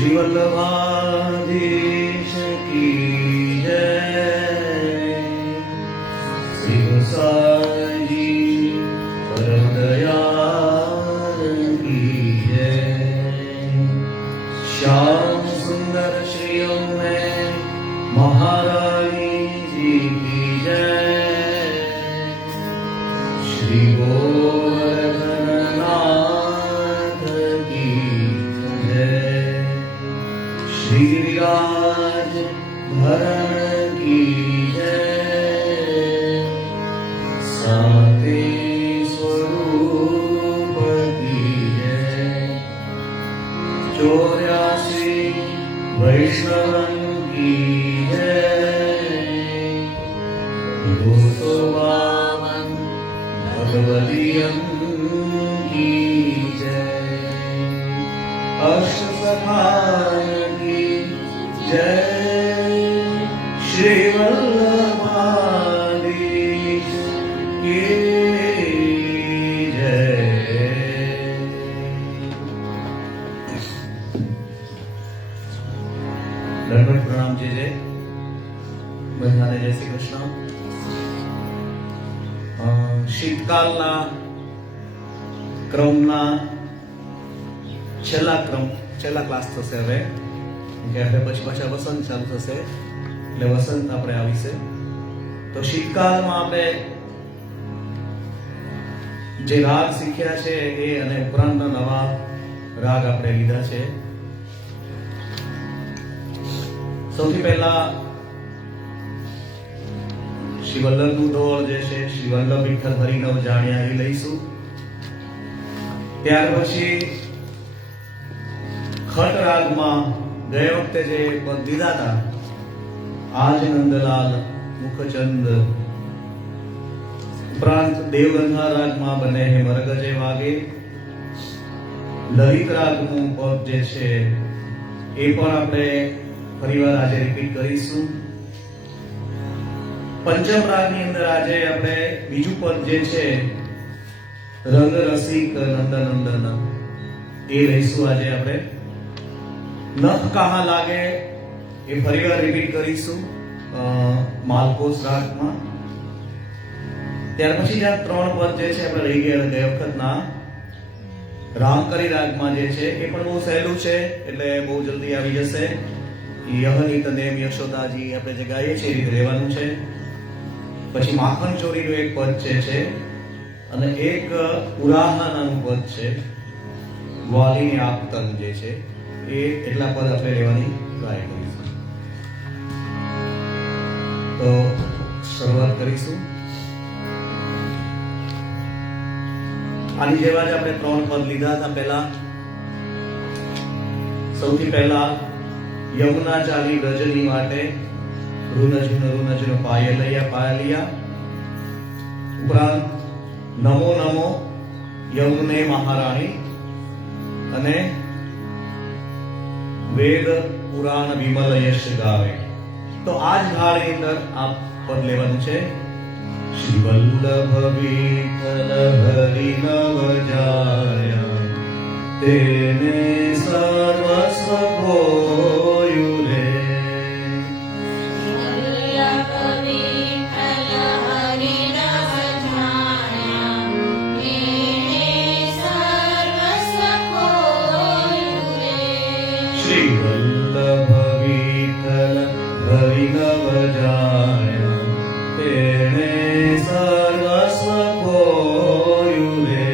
श्री वल्लभाधीश की जय। श्री गोसाई जी परम दयाल की जय। श्याम सुंदर श्री में महारानी जी की जय। श्री गोवर्धननाथ की जय। श्री गिरिराज धरण की जय। साते स्वरूप की जय। 84 वैष्णव की जय। 252 भगवतियं की जय। अष्टसखान की जय। श्री वल्लभाधीश की जय। दंडवत प्रणाम जय जय। બધાને જય શ્રી કૃષ્ણ। શીતકાલના ક્રમના છેલ્લા ક્લાસ થશે હવે, કે હવે પછી પાછા વસંત ચાલુ થશે, એટલે વસંત આપણે આવીશે। તો શીતકાલમાં આપણે જે રાગ શીખ્યા છે એ અને ઉપરાંતના નવા રાગ આપણે લીધા છે। સૌથી પહેલા શ્રી વલ્લભનું ધોળ જે છે, શ્રી વલ્લભ વિઠ્ઠલ હરિનવ જાણ્યા એ લઈશું। ત્યાર પછી ખટ રાગમાં ગયે વખતે જે પદ દીધા હતા, આજ નંદલાલ મુખચંદ, ઉપરાંત દેવગંધા રાગમાં બને હે મરગજે વાગે, લલિત રાગનું પદ જે છે એ પણ આપણે ફરીવાર આજે રિપીટ કરીશું। પંચમ રાગની અંદર આજે આપણે બીજું પદ જે છે રંગ રસિક નંદનંદન એ લઈશું આજે આપણે। નખ કહા લાગે એ ફરીવાર રિપીટ કરીશું માલકોસ રાગમાં। ત્યાર પછી જ્યાં 3 પદ જે છે આપણે લઈ ગયા ગયા વખતના રામકરી રાગમાં જે છે એ પણ બહુ સહેલું છે, એટલે બહુ જલ્દી આવી જશે। યહની તનેમ યશોદાજી આપણે જે ગાઈએ છીએ એ રીતે રહેવાનું છે। પછી માખણ ચોરીનું એક પદ છે અને એક ઉરાહાનાનું પદ છે, વાલીની આપતન જે છે એ એટલા પદ આપણે લેવાની ટ્રાય કરીશું। તો શરૂઆત કરીશું। આની જેવા જ આપણે 3 પદ લીધા હતા પહેલા। સૌથી પહેલા યમુના ચાલી રજની માટે રુનજુન પાયલૈયા પાયલિયા, ઉપરાંત નમો નમો યમુને મહારાણી અને વેદ પુરાણ વિમલ યશ ગાવે। તો આ જ ધારની અંદર આ પદ લેવાનું છે। શ્રી વલ્લભ વિઠ્ઠલ હરિનવ જાયા, તેને સર્વસ્વ ખોયું રે। શ્રી વલ્લભ વિઠ્ઠલ હરિનવ જાયા, તેને સર્વસ્વ ખોયું રે।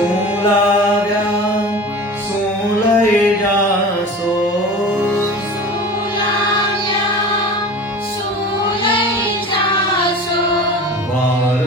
શું લાવ્યા શું લઈ જાશો, વાલ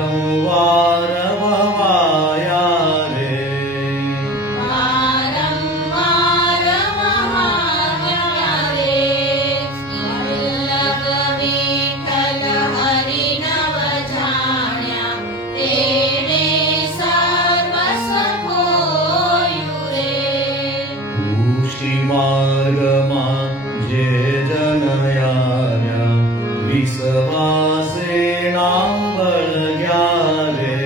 વિશ્વાસે ના વળગ્યા રે.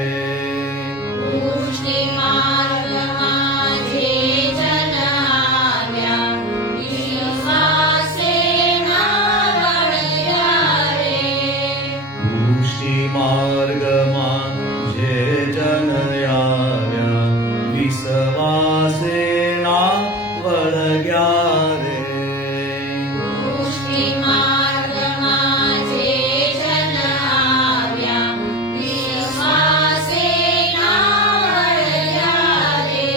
પુષ્ટિ માર્ગમાં જે જન આવ્યા, વિશ્વાસે ના વળગ્યા રે. પુષ્ટિ માર્ગમાં જે જન આવ્યા, વિશ્વાસે ના વળગ્યા રે. પુષ્ટિ માર્ગમાં જે જન આવ્યા, વિશ્વાસે ના વળગ્યા રે.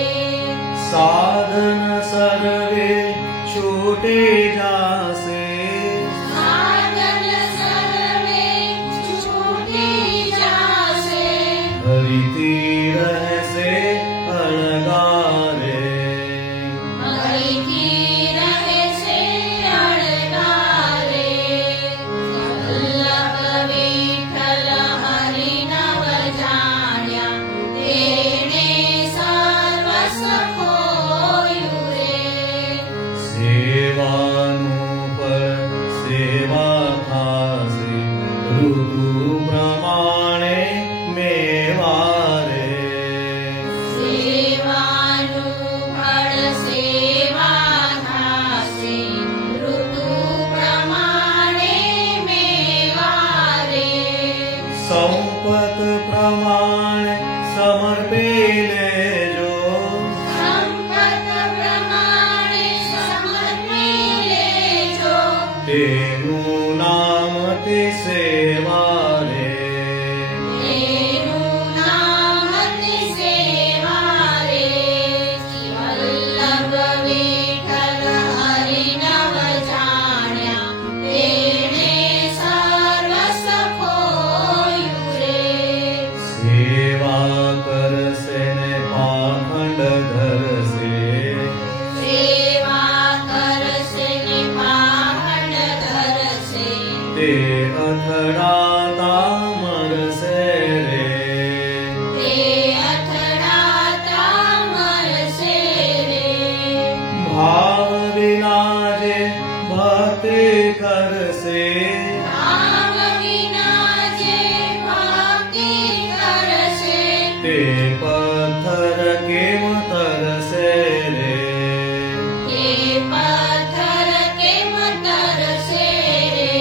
સાધન સર્વે છૂટે જાશે, સાધન સર્વે છૂટી જાશે, હરિથી રહેશે અળગારે. હરિથી રહેશે અળગારે. વલ્લભ વિઠ્ઠલ હરિનવ જાણ્યા, તેણે સર્વસ્વ ખોયું રે. સેવાનું ફળ સેવા થાશે, ઋતુ પ્રમાણે મેવા રે. સેવાનું ફળ સેવા થાશે, ઋતુ પ્રમાણે મેવા રે. સંપત પ્રમાણે સમર્પી લેજો, સંપત પ્રમાણે સમર્પી લેજો, તેનું નામ તે સેવા રે. તેનું નામ તે સેવા રે. વલ્લભ વિઠ્ઠલ હરિનવ જાણ્યા, તેણે સર્વસ્વ ખોયું રે. સેવા કરશે ને પાખંડ ધરશે, સેવા કરશે ને પાખંડ ધરશે, તે અથડાતા મરશે રે. તે અથડાતા મરશે રે. ભાવ વિના જે ભક્તિ કરશે, ભાવ વિના જે ભક્તિ કરશે, તે પથ્થર કેમ તરશે રે. તે પથ્થર કેમ તરશે રે.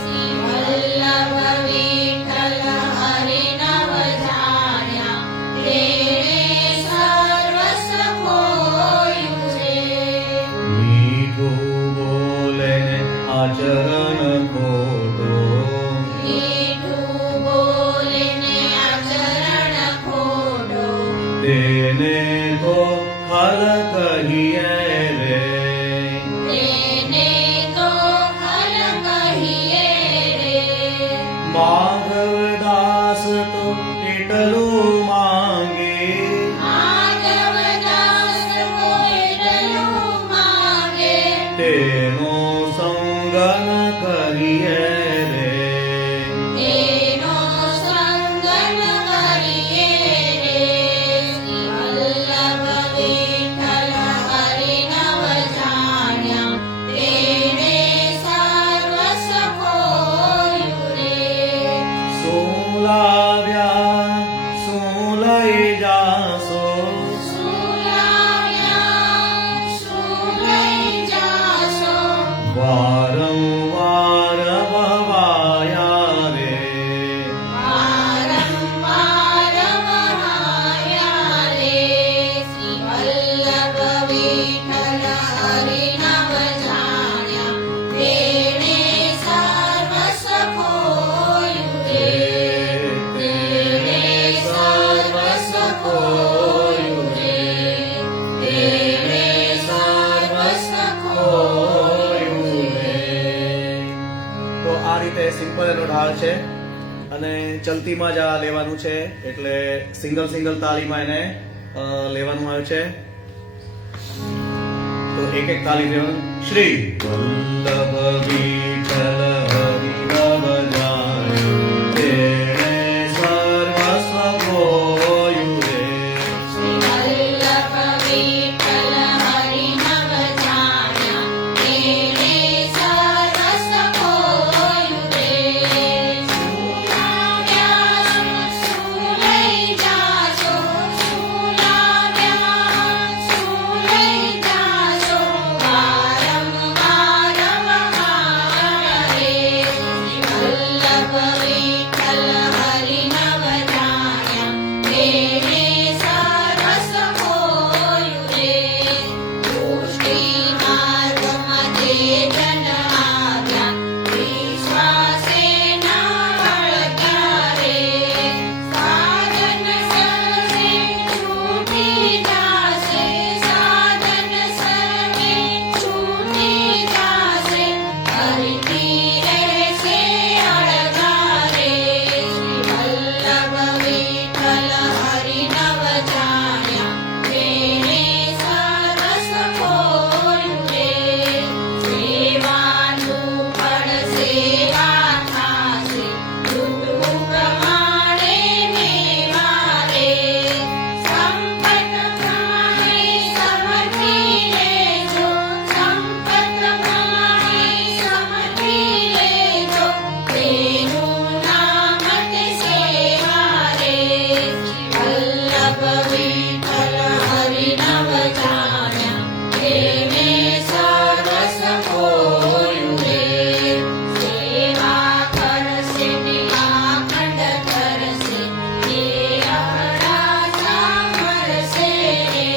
શ્રી વલ્લભ વિઠ્ઠલ હરિનવ જાણ્યા, તેણે સર્વસ્વ ખોયું રે. મીઠું બોલે ને આચરણ ખોટો, મીઠું બોલે ને આચરણ ખોટો, તેને તો ખલ કહીએ રે. તેને તો ખલ કહીએ રે. માધવદાસ તો એટલું માંગે, માધવદાસ તો એટલું માંગે, તેનો સંગ ન કરીએ રે. તેનો સંગ ન કરીએ રે. શ્રી વલ્લભ વિઠ્ઠલ હરિનવ જાણ્યા, તેણે સર્વસ્વ ખોયું રે. શું લાવ્યા શું લઈ જાશો, શું લાવ્યા શું લઈ જાશો, વારંવાર વવાયા રે. વારંવાર વહાયા રે. શ્રી વલ્લભ વિઠ્ઠલ હરિનવ જાણ્યા, તેણે સર્વસ્વ ખોયું રે. તેણે સર્વસ્વ ખોયું રે. તેણે સર્વસ્વ ખોયું રે. તો આ રીતે સિમ્પલ એનો ઢાળ છે અને ચલતીમાં જ આ લેવાનું છે, એટલે સિંગલ સિંગલ તાલીમાં એને લેવાનું આવે છે. તો એક એક તાલી લેવાનું. શ્રી વલ્લભ વિઠ્ઠલ હરિનવ જાણ્યા, તેણે સર્વસ્વ ખોયું રે. શ્રી વલ્લભ વિઠ્ઠલ હરિનવ જાણ્યા, તેણે સર્વસ્વ ખોયું રે. જન આવ્યા વિશ્વાસે ના વળગ્યા રે સાધન સર્વે છૂટી જાશે સાધન સર્વે છૂટી જાશે હરિની રહેશે અળગા રે શ્રી વલ્લભ વિઠ્ઠલ હરિનવ જાણ્યા તેને સરસ ખોયું રે સેવાનું ફળ સેવા થાશે ઋતુ પ્રમાણે મેવા રે સંપત પ્રમાણે સમજી લેજો સંપત પ્રમાણે સમજી લેજો તેનું નામ તે સેવા રે વલ્લભ વિઠ્ઠલ હરિનવ જાણ્યા તેને સરસ ખોયું રે સેવા કરશે ને આખંડ કરશે એ અડાચા મરશે રે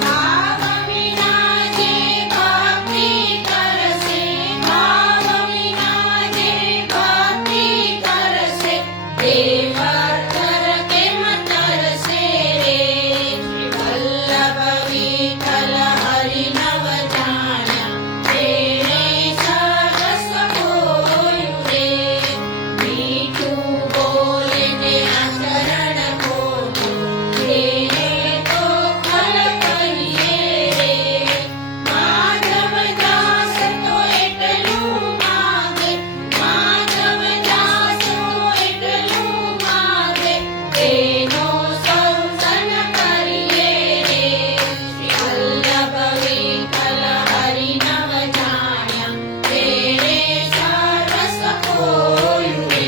ભાવ વિના જે ભક્તિ કરશે ભાવ વિના જે ભક્તિ કરશે તે વર્તર કેમ તરશે રે વલ્લભ વિઠ્ઠલ હરિનવ જાણ્યા તેને સરસ ખોયું રે મીઠું બોલે ને આચરણ ખોટું તેને તો ખલ કહીએ રે માધવ દાસ તો એટલું માગે માધવ દાસ તો એટલું માગે તેનો સૌસન કરીએ રે શ્રી વલ્લભ વિઠ્ઠલ હરિનવ જાણ્યા તેને સરસ ખોયું રે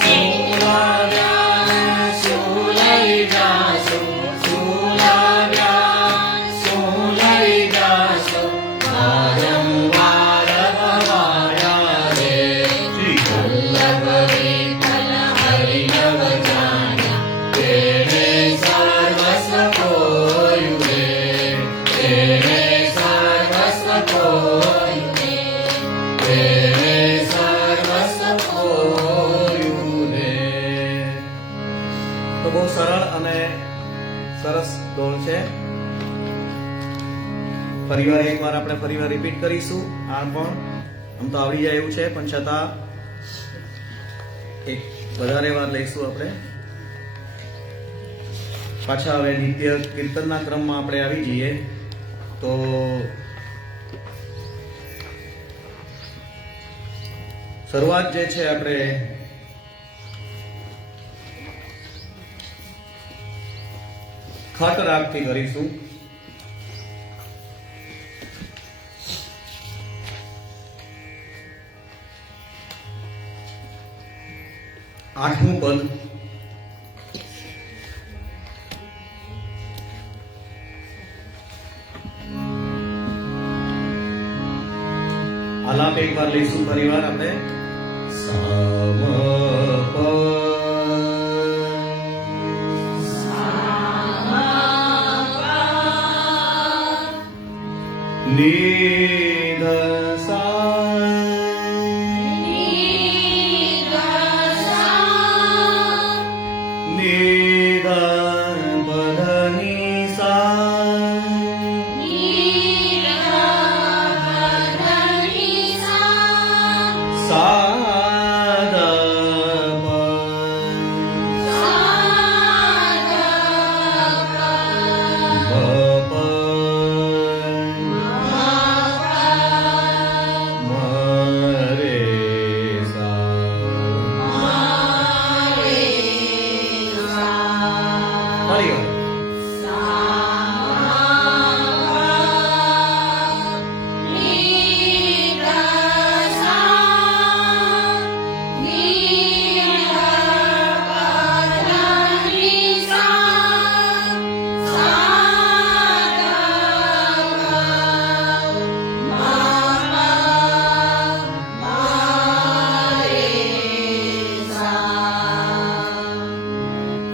સુલાવ્યા સુલઈ જાશો સુલાવ્યા સુલઈ જાશો વારંવાર ભવાયા રે શ્રી વલ્લભ વિઠ્ઠલ હરિનવ જાણ્યા તેને સર્વસ્વ ખોયું રે તેને સર્વસ્વ ખોયું રે તેને સર્વસ્વ ખોયું રે. તો બહુ સરળ અને સરસ ડોલ છે. ફરીવાર એકવાર આપણે ફરીવાર રિપીટ કરીશું. આ પણ આમ તો આવડી જાય એવું છે, પણ છતાં એક વધારે વાર લઈશું આપણે. પાછા હવે નિત્ય કીર્તનના ક્રમમાં આપણે આવી જઈએ. તો શરૂઆત જે છે આપણે ખટ રાગથી કરીશું. આઠમું પદ. આલાપ એક વાર લઈશું ફરીવાર આપણે. સામ પ નિધ સા નિધ પદ ની સા સાદ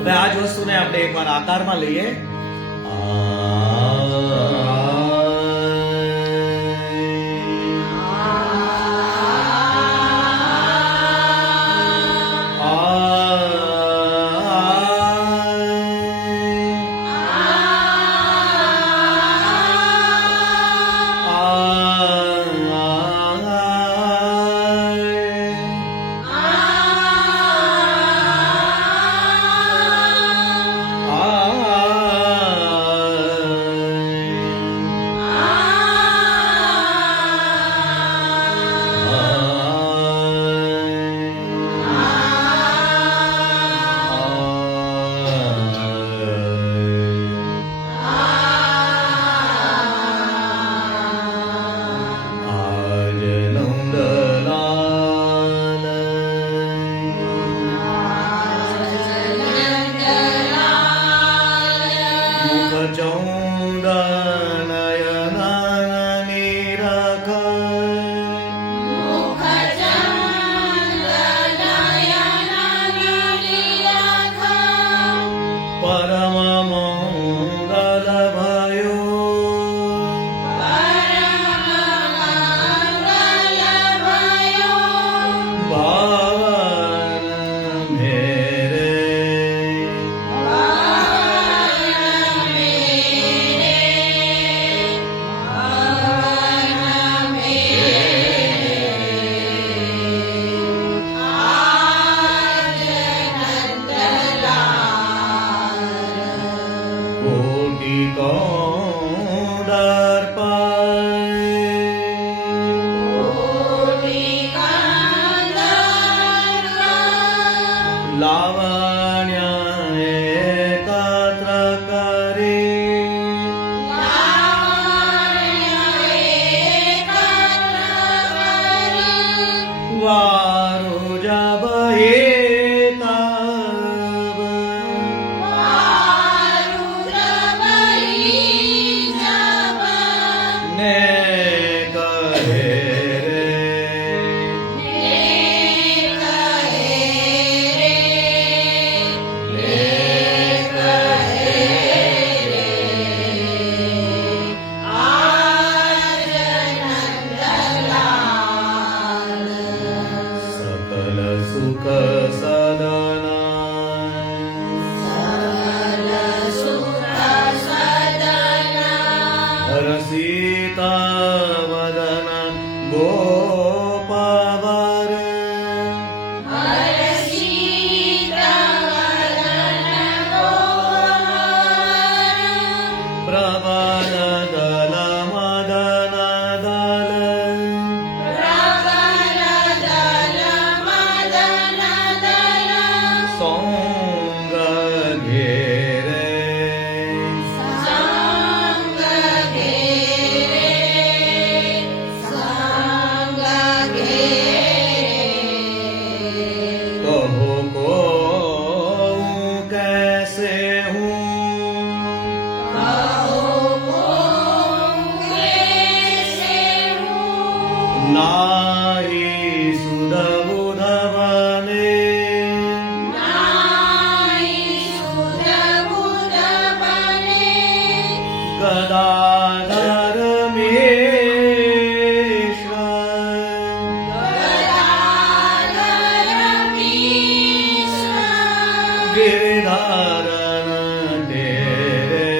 હવે આ જ વસ્તુને આપણે એકવાર આકારમાં લઈએ. गोपवर प्रबल दल मदन दल सोंग घेरे कहो को कैसे हूँ नारी सुध बुधवने गदाधर गिरधारण तेरे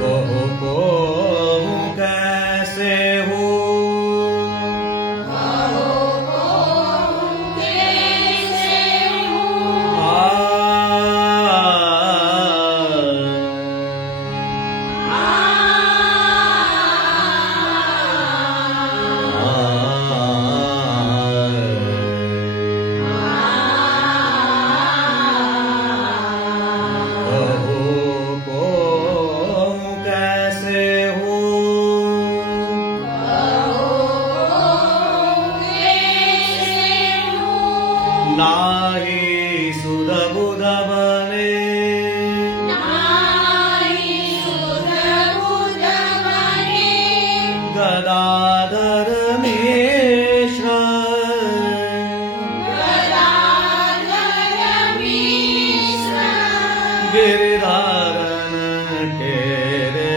कहो को कैसे हूँ नाही सुध बुध बने गदाधर मिश्र गिरधारण तेरे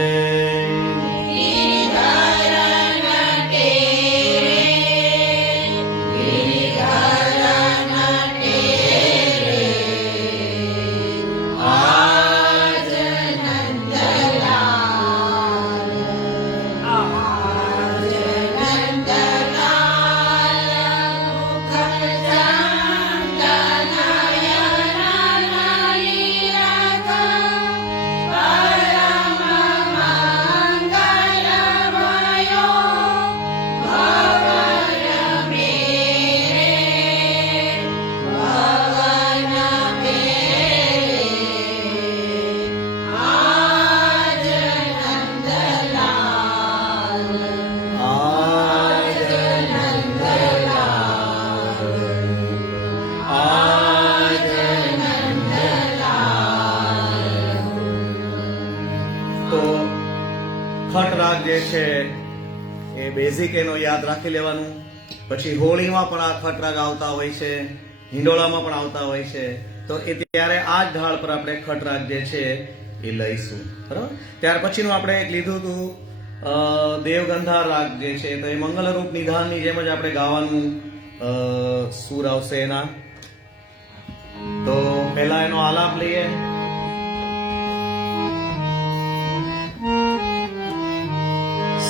તો ખટ રાગ જે છે એ બેઝિક એનો યાદ રાખી લેવાનું. પછી હોળીમાં પણ આ ખટ રાગ આવતા હોય છે, હિંડોળામાં પણ આવતા હોય છે. તો એ ત્યારે આ જ ઢાળ પર આપણે ખટ રાગ જે છે એ લઈશું. બરાબર. ત્યાર પછીનું આપણે એક લીધું હતું દેવગંધાર રાગ જે છે, તો એ મંગલરૂપ નિધાનની જેમ જ આપણે ગાવાનું સૂર આવશે એના. તો પહેલા એનો આલાપ લઈએ.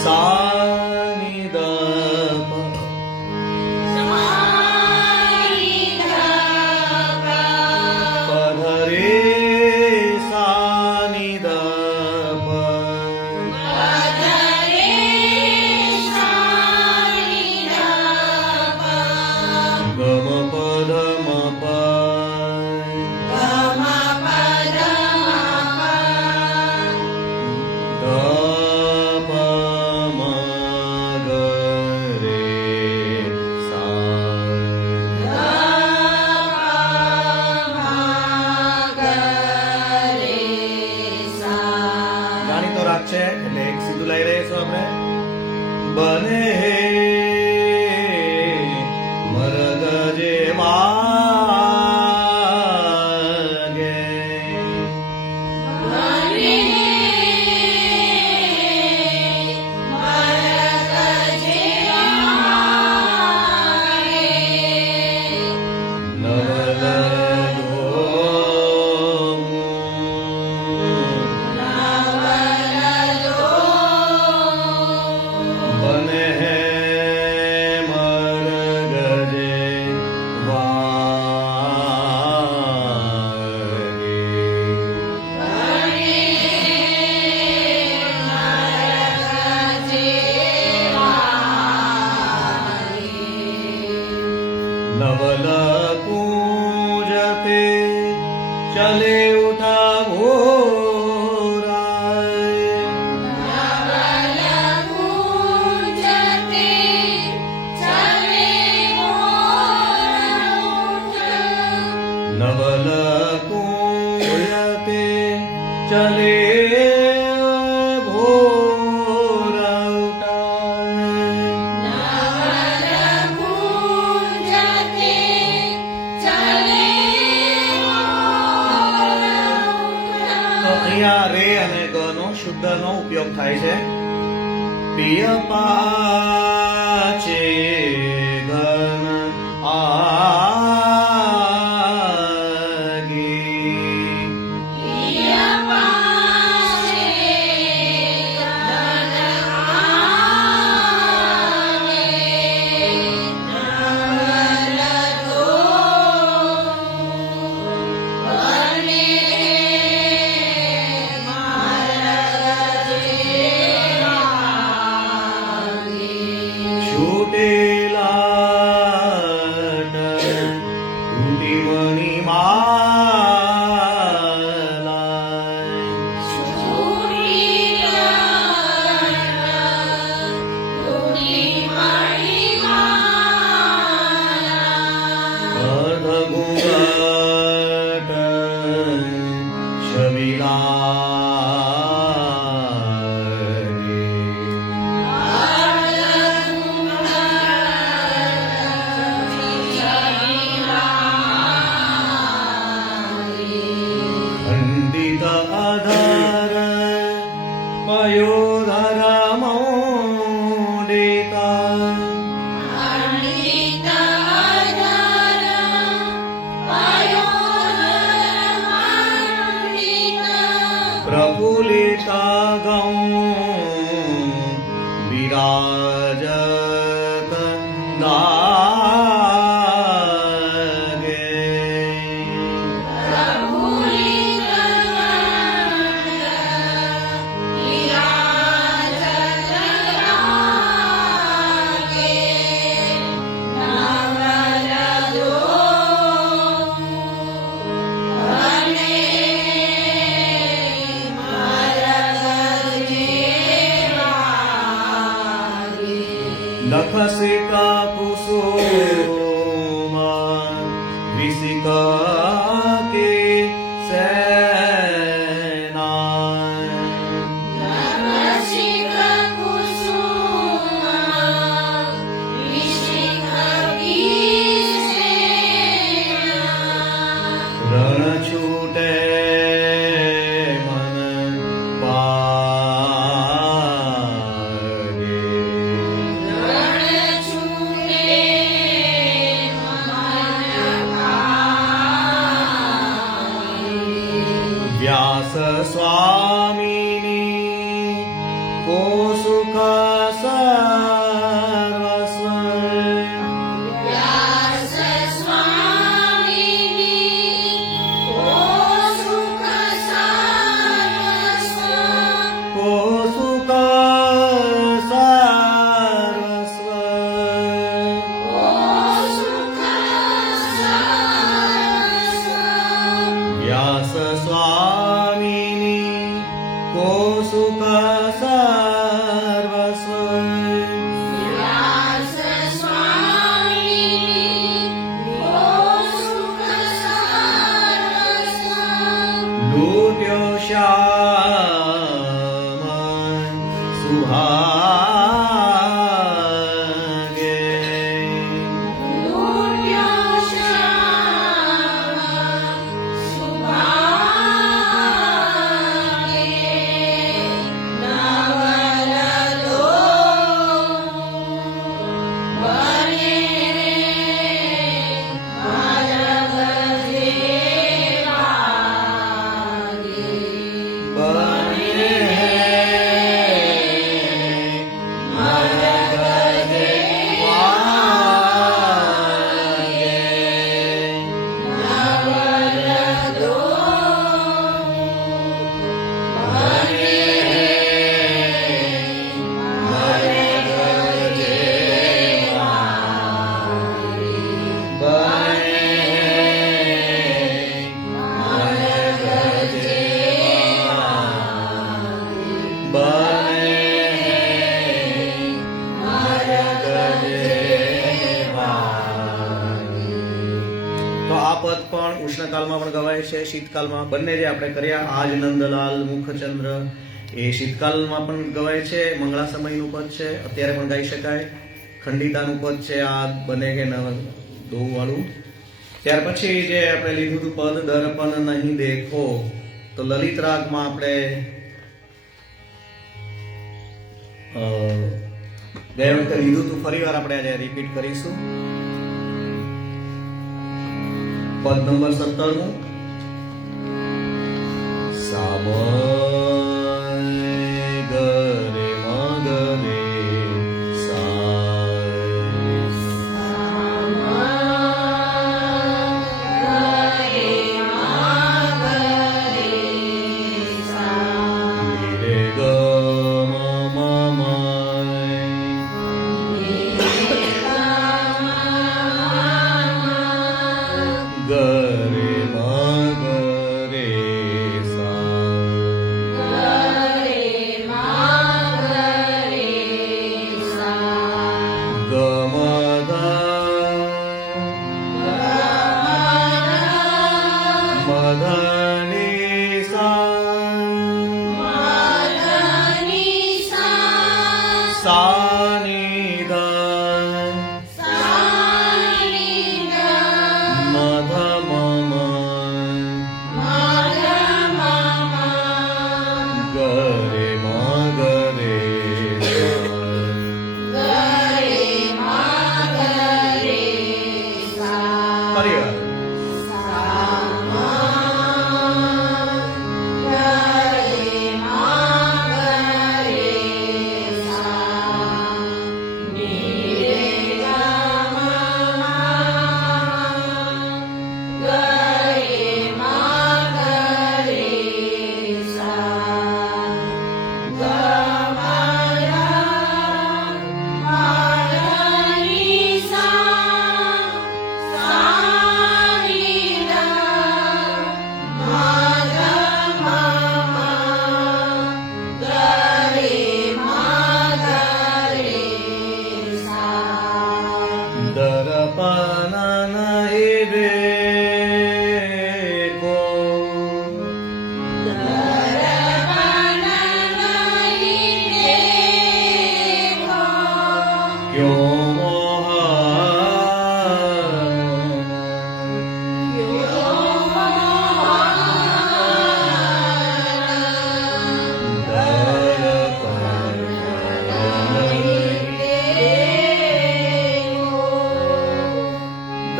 સા ની દ પ પ ધ રે સા ની દ પ ગ મ પ ધ મ પ ધ પ મ नवल कूंजते चले उठा भोराय नवल कूंजते चले भोर उठ नवल कूंजते चले भोर उठाय नवल कूंजते चले ભોર તો ઉઠ અહીંયા રે અને ગ નો શુદ્ધ નો ઉપયોગ થાય છે પિય પાચે ઘન આગે પિય પાસે ધન આગે નવલ દો બને મારા જેવાગે છૂટેલા તૂટી મણી માલા છૂટી ઉડી મારી માલા અર્ધ ઘૂંઘટ છબીલાગે ખંડિત આધાર પયોધર મૌંડિતા પ્રફુલ્લિતા ગૌ વિરાજત નાગે નખસિકા કુસુમા વિસિકા કે સેના રણ છૂટે મન પાગે વ્યાસ સ્વામીની કો સુખ સર્વસ્વ વ્યાસ સ્વામીની કો સુખ સર્વસ્વ કો સુખ સર્વસ્વ કો સુખ સર્વસ્વ વ્યાસ સ્વામીની કો સુખ સર્વસ્વ વ્યાસ સ્વામીની કો સુખ સર્વસ્વ લૂટ્યો શ્યામ સુહાગે લૂટ્યો શ્યામ સુભાગે પણ ઉષ્ણકાળમાં પણ ગવાય છે, શીતકાળમાં. બંને જે આપણે કર્યા આજ નંદલાલ મુખચંદ્ર એ શીતકાળમાં પણ ગવાય છે, મંગળા સમયનું પદ છે, અત્યારે પણ ગાઈ શકાય. ખંડિતાનું પદ છે આ બને કે દોવ વાળું. ત્યાર પછી જે આપણે લીધું હતું પદ દર્પણ નહીં દેખો, તો લલિત રાગમાં આપણે ગયા વખતે લીધું હતું, ફરી વાર આપણે આજે રિપીટ કરીશું. પદ નંબર 17 સામય ગરે મગરે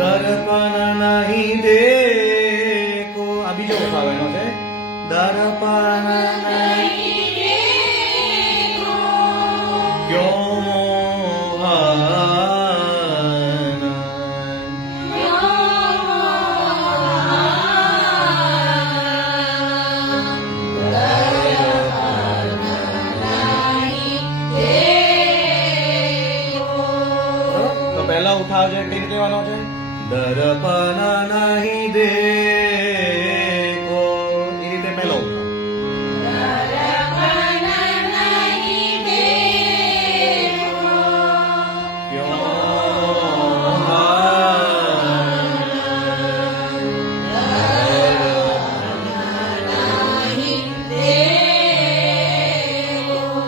દર્પણ નહીં દેખો, આ બીજો ઉઠાવ એનો છે. દર્પણ નહીં દેખો ક્યો પહેલા ઉઠાવ છે કઈ કહેવાનો છે? દર્પણ નહીં દેખો, એ રીતે પહેલો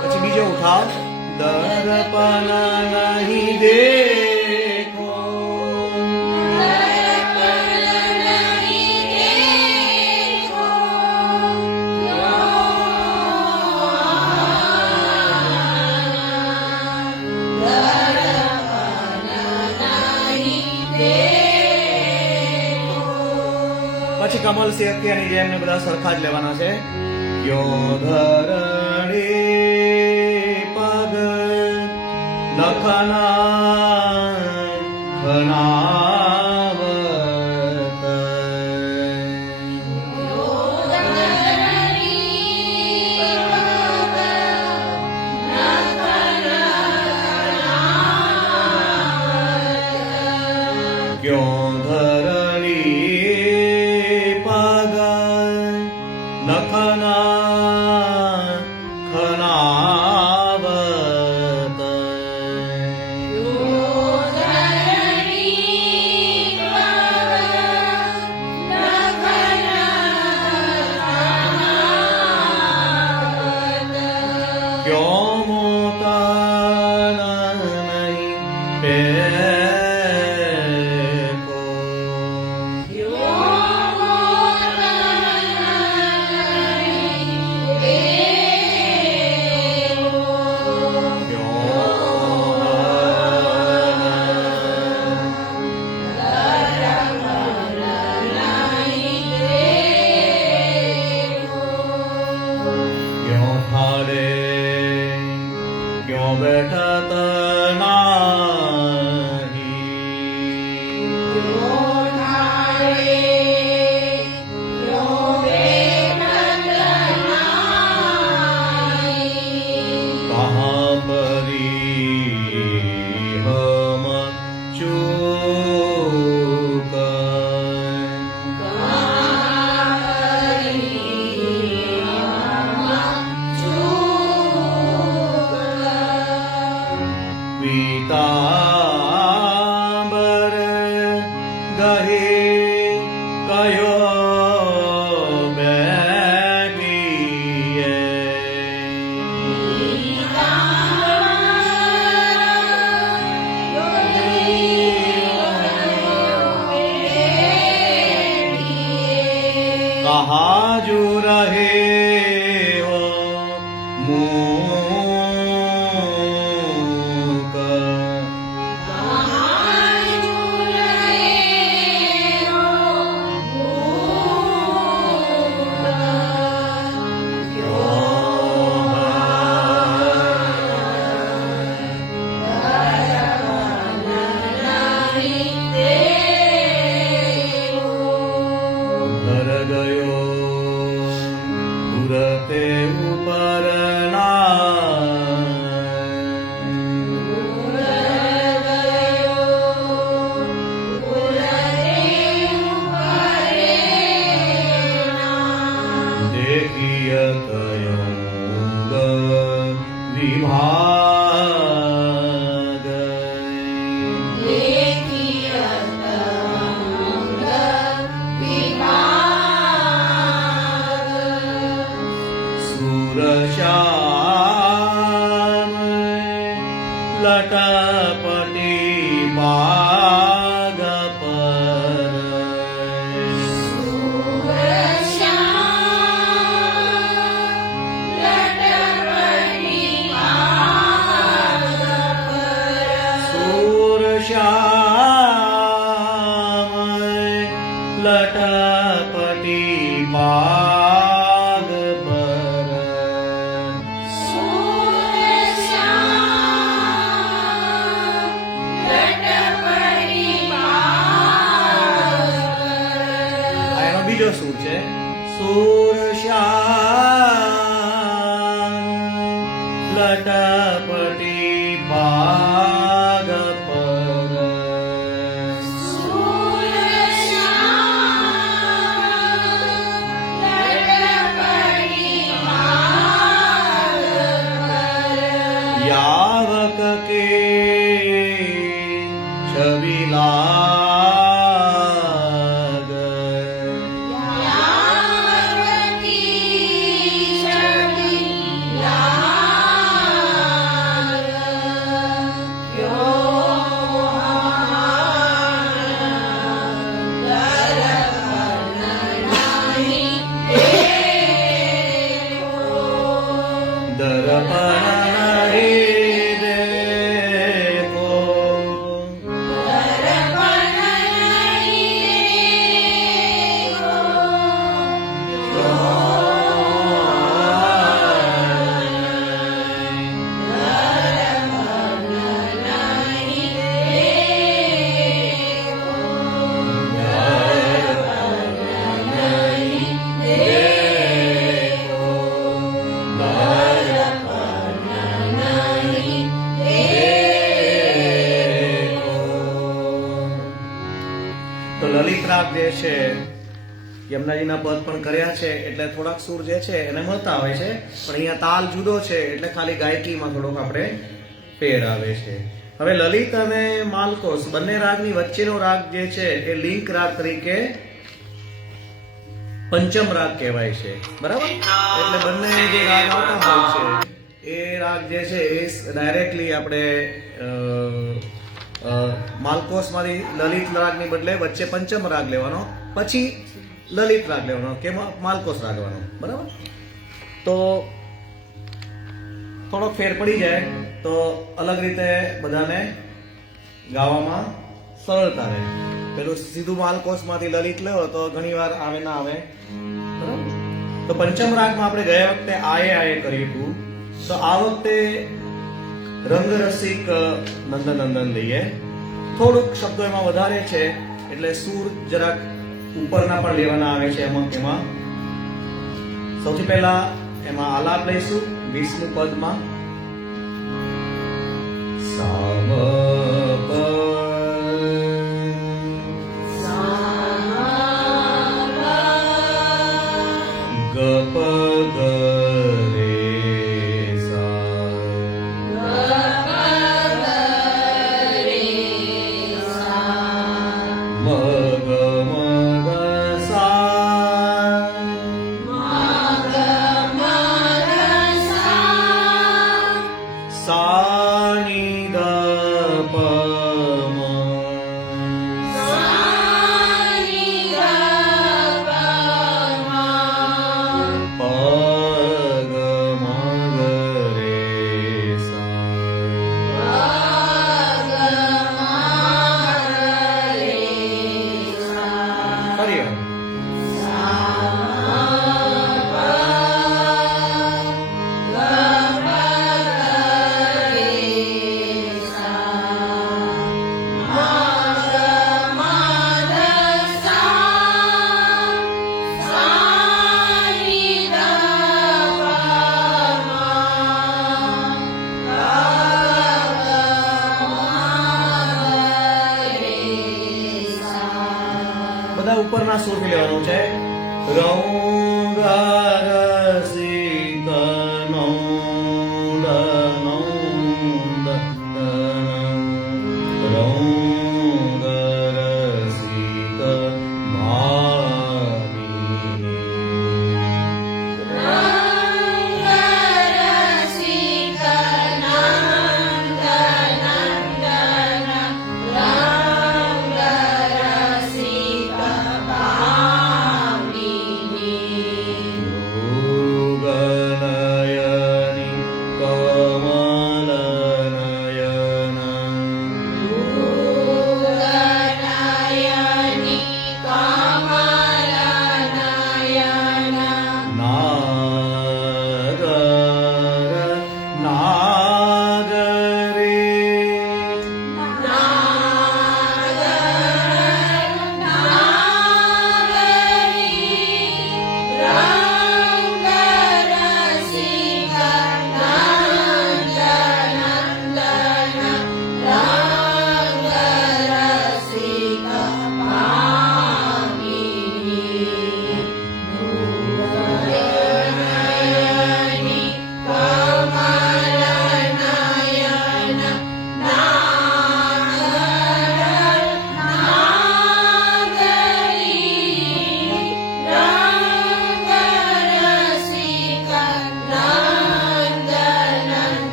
પછી બીજો ઉઠાવ. દર્પણ નહીં દેખો પછી કમલ સેતિયાની જેમ ને બધા સરખા જ લેવાના છે. ક્યો ધરણી પગ લખના ખનાવત ક્યો ધરણી પગ લખના ખનાવત બેઠો બેઠત कहाँ परी हम चूक पीतांबर गहे कयो कहाँ जो रहे हो मूक घर गयो तुरते ऊपर देखियत योंग विभाग सूरश्याम लटपटी बाग पर सूरश्याम लटपटी बाग पर આ એનો બીજો સૂર છે सूरश्याम लटपटी बाग पर यावक के छवि लाग दर्पण नहीं देखो તો લલિત રાગ જે છે યમુનાજીના પદ પણ કર્યા છે એટલે થોડાક સૂર જે છે એને મળતા હોય છે, પણ અહીંયા તાલ જુદો છે એટલે ખાલી ગાયકીમાં થોડોક આપણે ફેર આવે છે. હવે લલિત અને માલકોસ બંને રાગની વચ્ચેનો રાગ જે છે એ લિંક રાગ તરીકે પંચમ રાગ કહેવાય છે, બરાબર. એટલે બંને જે રાગ આવતા હોય છે એ રાગ જે છે એ ડાયરેક્ટલી આપણે માલકોસમાંથી લલિત રાગની બદલે વચ્ચે પંચમ રાગ લેવાનો, પછી લલિત રાગ લેવાનો કે માલકોસ રાગ લેવાનો, બરાબર? તો થોડોક ફેર પડી જાય તો અલગ રીતે બધાને ગાવામાં સરળતા રહે. પેલું સીધું માલકોસમાંથી લલિત લેવો તો ઘણી વાર આવે ના આવે, બરાબર? તો પંચમ રાગમાં આપણે ગયા વખતે આયે કર્યું હતું, તો આ વખતે રંગ રસિક નંદન લઈએ. થોડુંક શબ્દો એમાં વધારે છે એટલે સૂર જરાક ઉપરના પણ લેવાના આવે છે એમાં. સૌથી પહેલા એમાં આલાપ લઈશું 20મું પદમાં. સામ ગપ ગરે બધા ઉપરના સુરથી લેવાનું છે.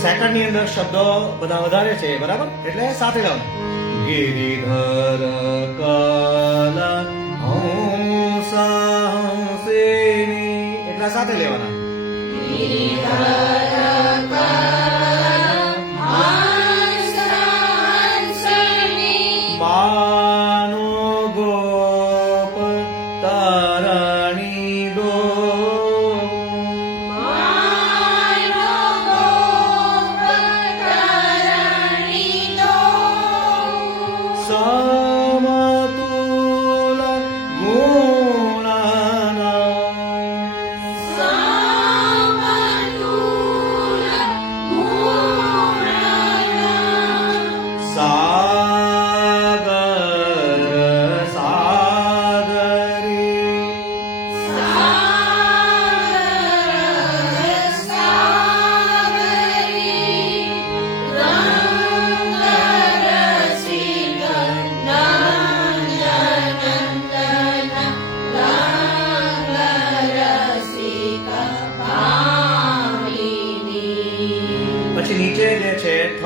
સેકન્ડ ની અંદર શબ્દો બધા વધારે છે, બરાબર? એટલે સાથે લેવાનું. ગિરિધર કાલા હંસા હંસેની, એટલા સાથે લેવાના. બાનો ગોપ તારાણી દો, સમતુલ ગુણના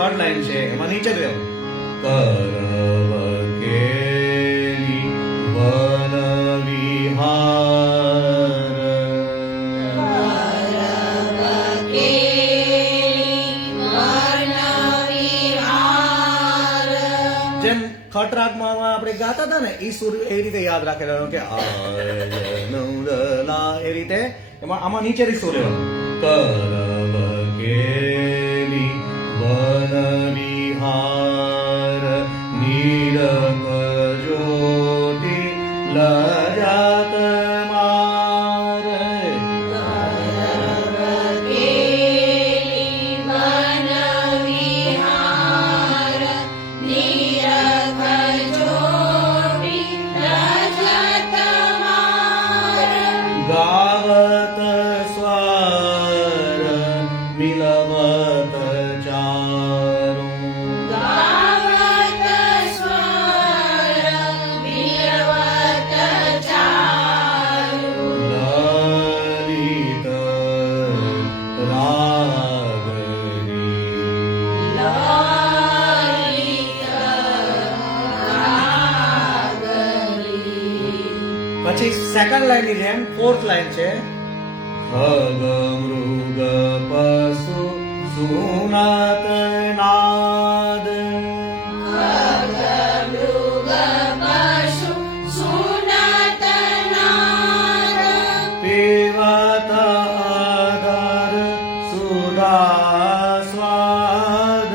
થર્ડ લાઈન છે એમાં નીચે ગયો કરવ કેલી વન વિહાર જેમ ખટ રાગમાં આપણે ગાતા હતા ને એ સુર એ રીતે યાદ રાખેલો કે એ રીતે એમાં આમાં નીચેથી સુર લેવાનો કરવ કેલી વન વિહાર નીરવ જ્યોતિ લજાત માર ગાવત સ્વર મિલવત ચારો લલિત રાગરી પછી સેકન્ડ લાઈન ની જેમ ફોર્થ લાઈન છે ખગ મૃગ પશુ સુનાત નાદ પીવત આધાર સુધા સ્વાદ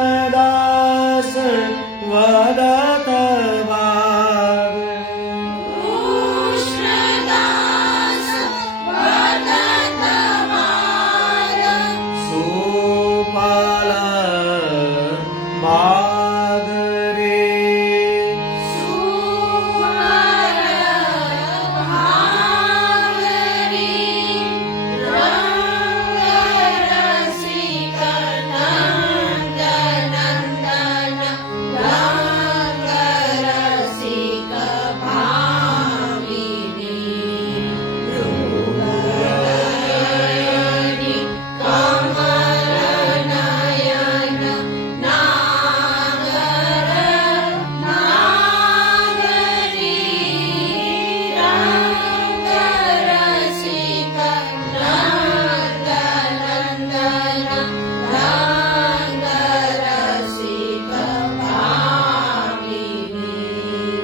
કૃષ્ણદાસ વદત વાગ સુપાલ ભાગરે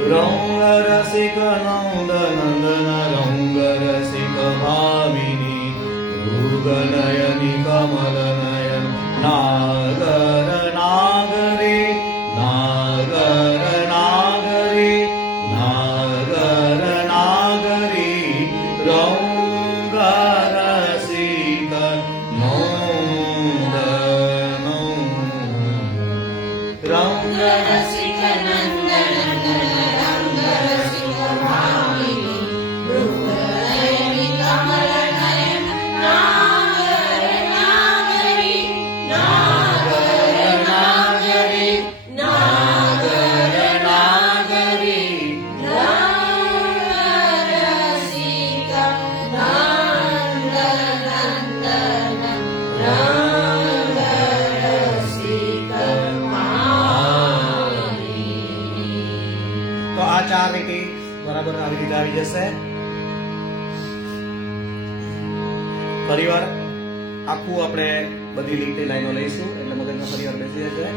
રંગ રસિક નંદ નંદન રંગ રસિક ભામિની મૃગનયની કમલ નયન નાગર નાગરી નાગર નાગરી નાગર નાગરી રંગ રસિક નંદન રંગ રસિક તો આ ચાર લીટી બરાબર આવી રીતે આવી જશે ફરીવાર આખું આપણે બધી લીટી લાઈનો લઈશું એટલે મગજમાં ફરીવાર બેસી જશે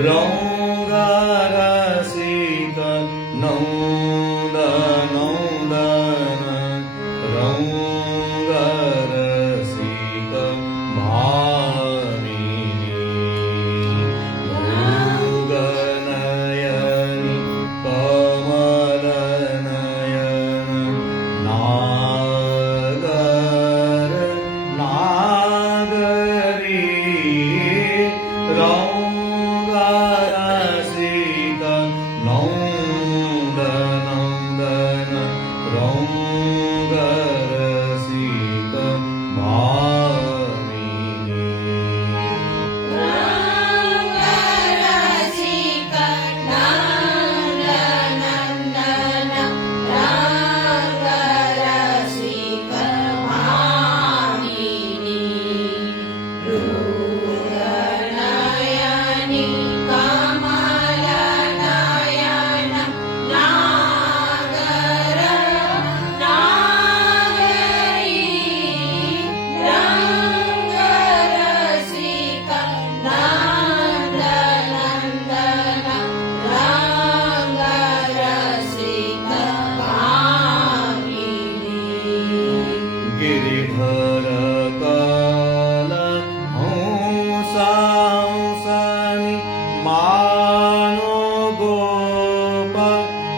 રંગ રસિક નંદ નંદન રંગ રસિક ભામિની મૃગનયની કમલ નયન નાગર નાગરી રંગ રસિક નંદન કંસાની માનો ગોપ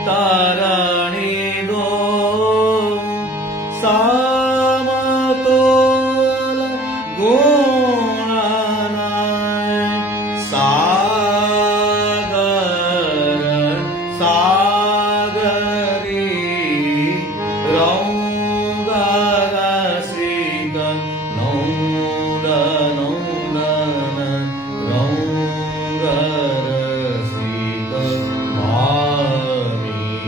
તારણી દો સમતોલ ગુણનાય સાગર સાગરી રૌગરસિક નૌદ નૌદન રૌગરસિક ભામિની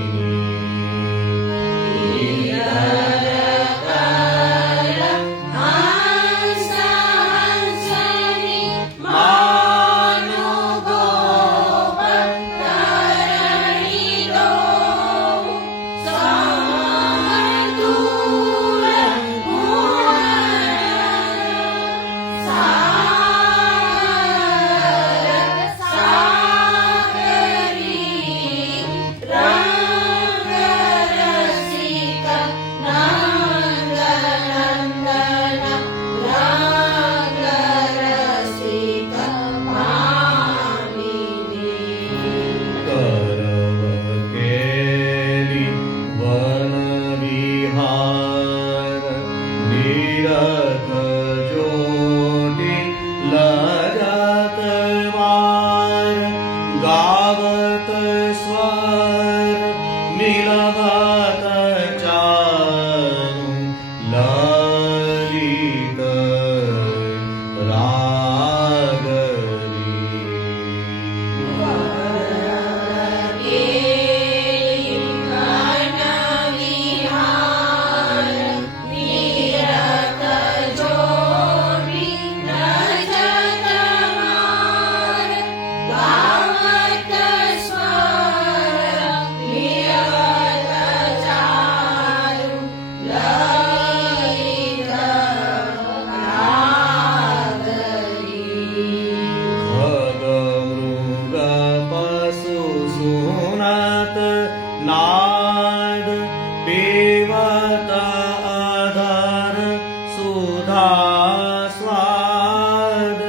કરવકેલી વનવિહાર નિરખ જોટી લજત માર ગાવત સ્વર મિલવત ચારુ લલિત ખગમૃગ પશુ સુનત નાદ પીવત અધર સુધા સ્વાદ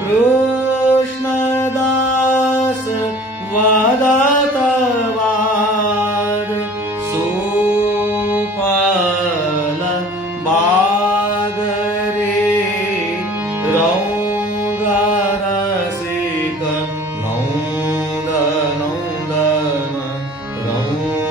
કૃષ્ણદાસ વદત વાદ સુફલ બાગરે રૌગરસિક નૌદ નૌદન રૌગરસિક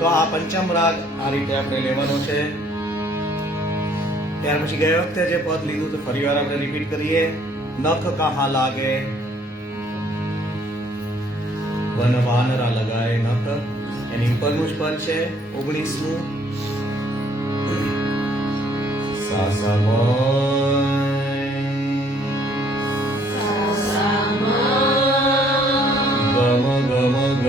તો આ પંચમ રાગ આ રીતે આપણે લેવાનો છે. ત્યાર પછી ગયા વખતે જે પદ લીધું તો ફરીવાર આપણે રિપીટ કરીએ. નખ કહા લાગે વન વાનરા લગાય નખ, એની ઉપરનું જ પદ છે 19મું. ગમ ગમ ગ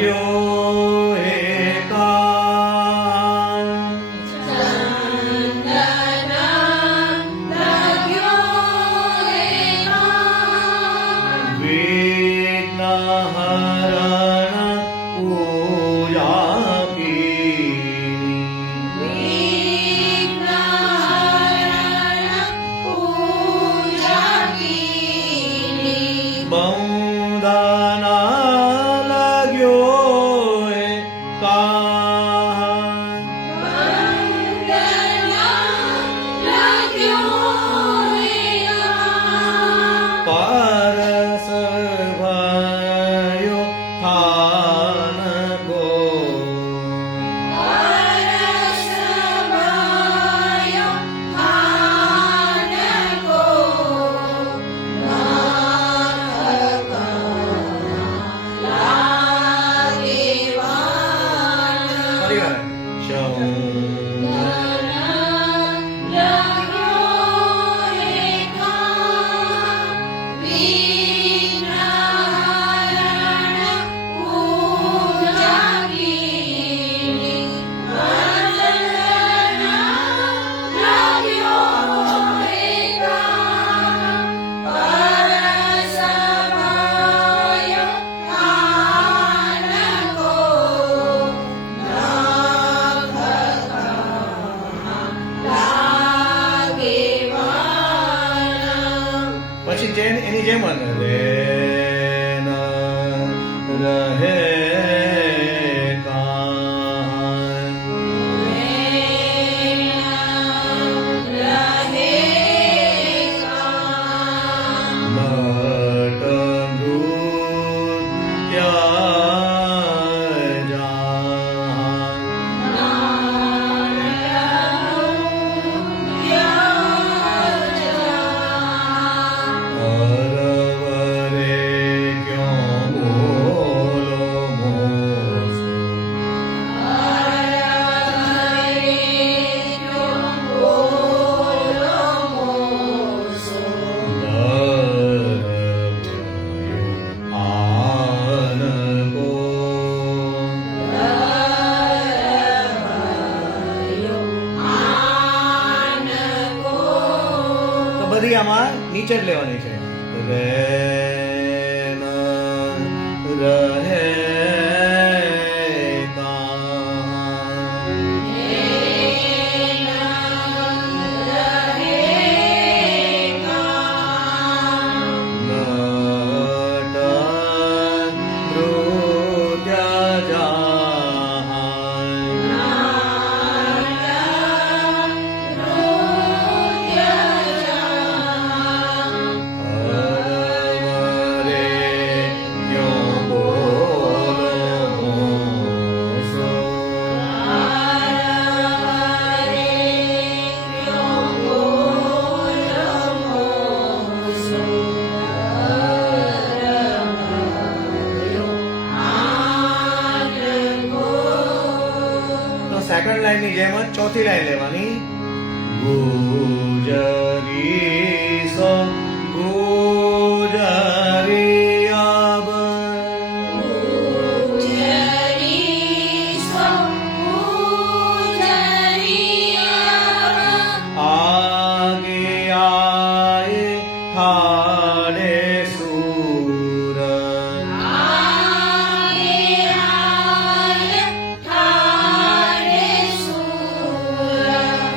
લાગ્યો એકાંત. વિઘ્નહરણ પૂજા કી. બહુદાના લાગ્યો એકાંત. પારસ ભયો થાનકો. ફરીવાર. પછી એની જેમ જ રે ન રહે કાંત. નટ નૃત્ય અરવરે ક્યો બોલો મોસો. આનકો. તો બધી આમાં નીચે જ લેવાની છે. રે ન રહે કાંત. નટ નૃત્ય અરવરે ક્યો બોલો મોસો. તો સેકન્ડ લાઈન ની જેમ જ ચોથી લાઈન લેવાની. ગુજરી સો ગુજરી આબ. આગે આયે હાડે સૂર.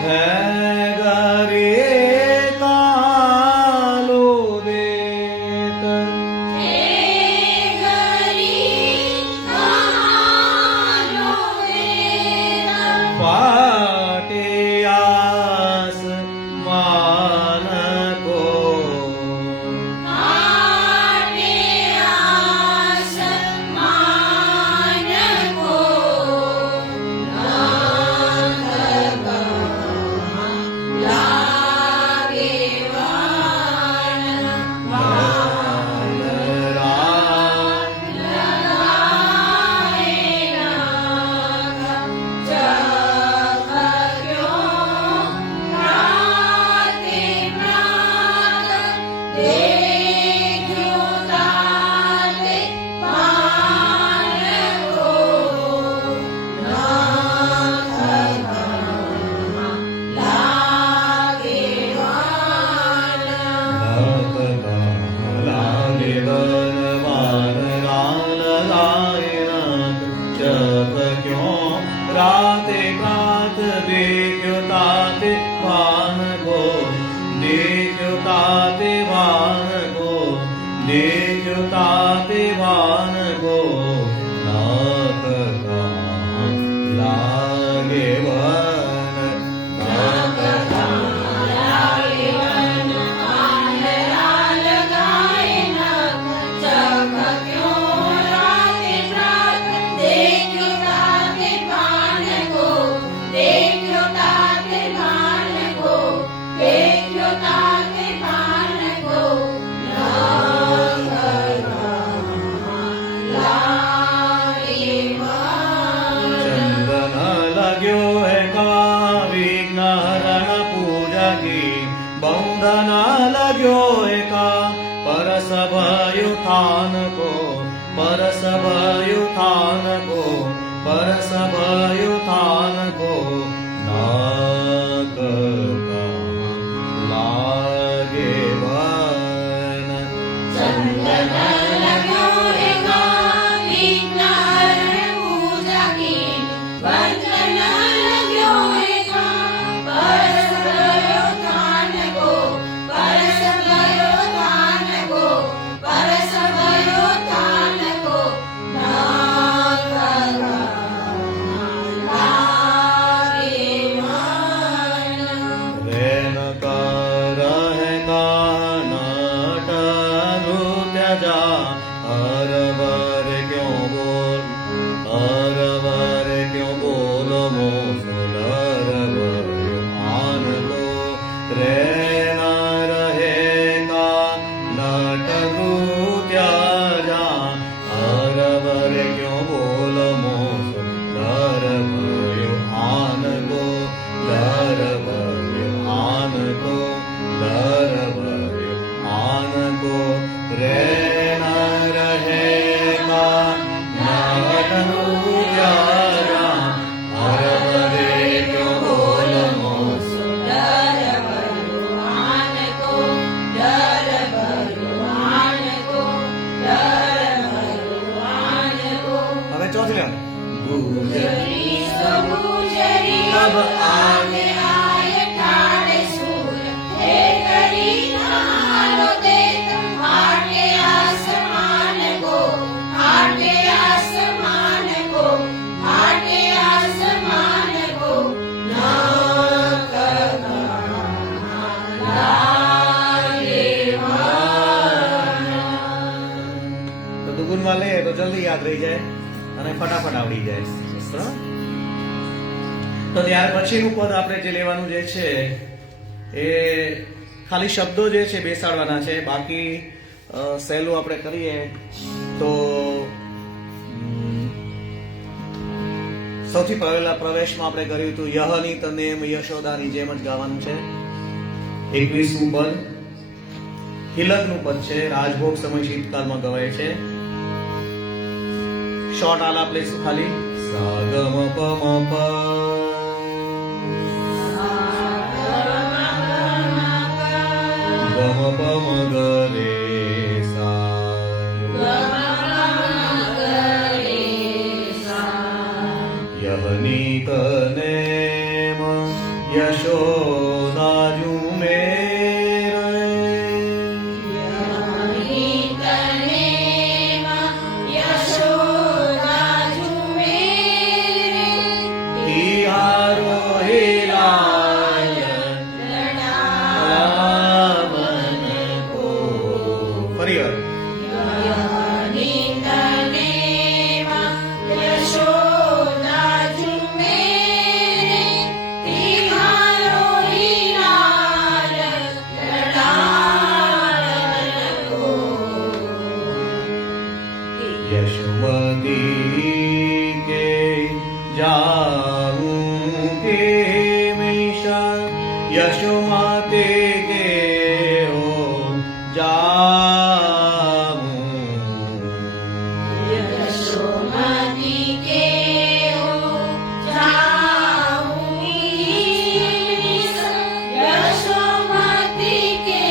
હે ગરે કા રાતે રાત દેખ્યો તાતે ભાન ગો દેખ્યો તાતે ભાન ગો દેખ્યો તાતે ભાન ગો નાથ કાં લાગે વન નાથ લાગે વન પાંદડા લગાએ નખ ચમક્યો રાતે રાત દેખ્યો તાતે ભાન ગો દેખ્યો તાતે ભાન ગો દેખ્યો તાતે ભાન ગો ચંદન લગ્યો હે કા વિઘ્ન હરણ પૂજા કી બંધન લગ્યો હે કા પરસ ભયો થાન કો પરસ ભયો થાન કો પરસ ભયો થાન કો નાક લાગે વન ચંદન લગ્યો હે કા વિઘ્ન હરણ પૂજા કી બંધન લગ્યો હે કા પરસ ભયો થાન કો પરસ ભયો થાન કો પરસ ભયો થાન કો નાક લાગે મન રેન કા રહે કા નાટ નૃત્ય જા હર વર ક્યો બોલ હર વર ક્યો બોલો મોસલર વર્યો આન લો રેન રહે કા નાટ નૃત્ય જા હર વર ક્યો બોલો મોસલર વર્યો આન લો લર વર્યો આન કો લર વર્યો આન કો રે ન રહે કા નાટનું પ્યારા હર વરે ક્યો બોલ મોસો ડર ભગવાન કો ડર ભગવાન કો ડર ભગવાન કો હવે ચોથી લે ગુજરી સો ગુજરી અબ આગે આય ઠાડે સૂર હે કરી નારો દેત આટે આસમાન કો આટે આસમાન કો આટે આસમાન કો નાક લાગે મન તો દુગુનમાં લે તો જલ્દી યાદ રહી જાય અને ફટાફટ આવડી જાય બરાબર? તો ત્યાર પછીનું પદ આપણે જે લેવાનું જે છે એ ખાલી શબ્દો જે છે બેસાડવાના છે બાકી સહેલું આપણે કરીએ તો સૌથી પહેલા પ્રવેશમાં આપણે કર્યું હતું યહની તનેમ યશોદાની જેમ જ ગાવાનું છે 21મું પદ હિલકનું પદ છે રાજભોગ સમય શીતકાલમાં ગવાય છે શોર્ટ આલાપ લઈશું ખાલી સાગમ પમ પ ગમ પમ ગ રે સા યહની તનેમ યશોદા જુમે ફરી વાર यशोमती के जाऊं के मिशा यशोमती के हो जाऊं यशोमती के हो जाऊंगी यशोमती के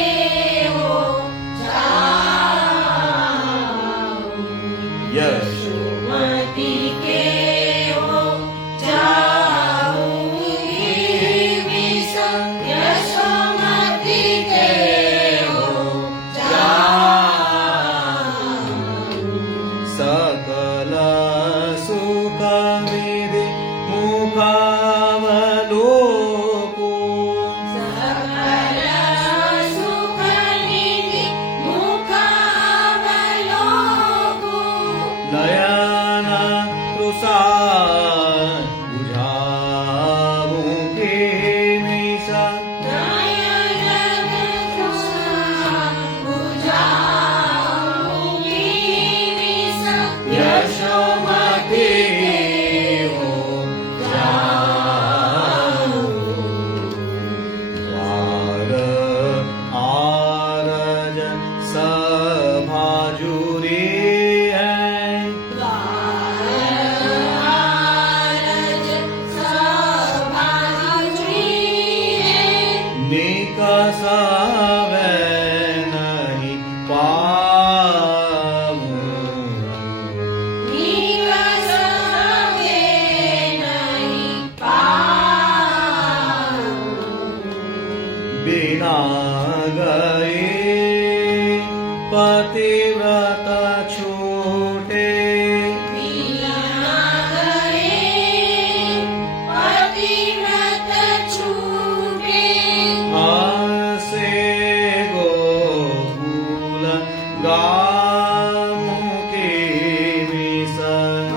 हो जाऊंगी यश यशोमती के हो जाऊंगी સાર બુઝાવું કેવી સાર યશોમતી હો દ્વાર આરજ સભાજુરી હૈ નિકસાવે નહીં પાવું बिना गए पतिव्रत छूटे हसे गोकुल गाँव के विषय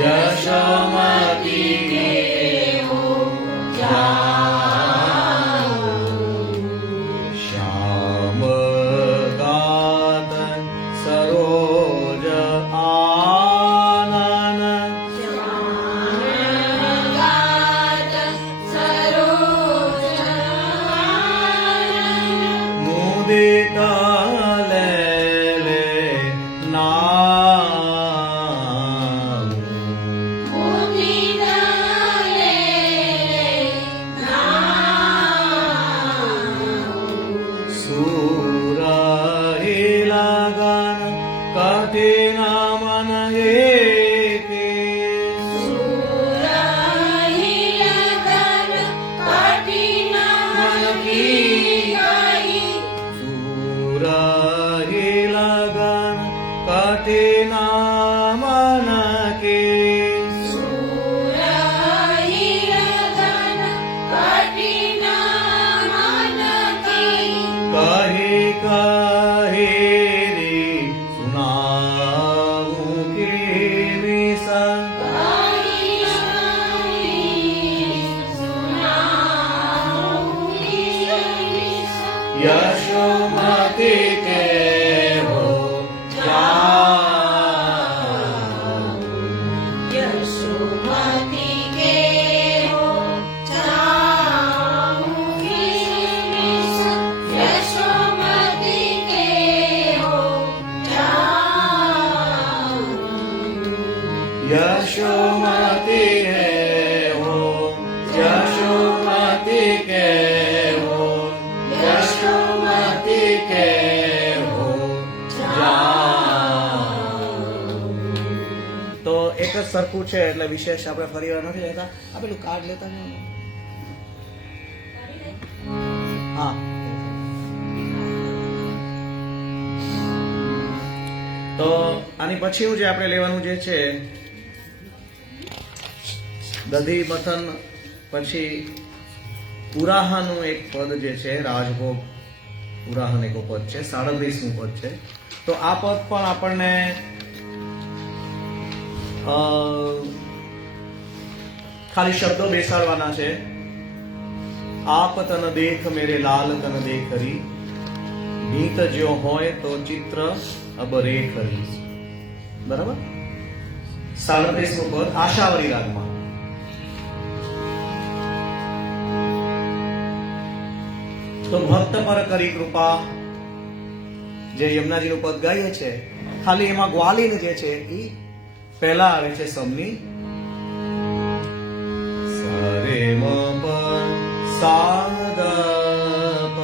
यशोमती के हो श्याम गात सरोज आनन मुदिता ले नाम सुरहिलगन कठिन मन एके सुरहिलगन कठिन मन के कही कही रे सुनाऊं केवी संग यशोमती के हो यशोमती के हो यशोमती के हो यशोमती है हो यशोमती के हो यशोमती के हो તો એક જ સરખું છે એટલે વિશેષ આપણે ફરીવાર નથી લેતા આ પેલું કાર્ડ લેતા ને હા તો આની પછી જે આપણે લેવાનું જે છે દધી મથન પછી પુરાહાનું એક પદ જે છે રાજભોગ પુરાહન એક પદ છે 37મું પદ છે તો આ પદ પણ આપણને ખાલી શબ્દો બેસાડવાના છે આપ તન દેખ મેરે લાલ તન દેખ હરી ગીત જો હોય તો ચિત્ર અબ રેખ હરી બરાબર 37મું પદ આશાવરી રાગમાં તો ભક્ત પર કરી કૃપા જે યમુનાજીનું પદ ગાઈએ છે ખાલી એમાં ગ્વાલીન જે છે એ પહેલા આવે છે સમની સરે મ પ સાદ પ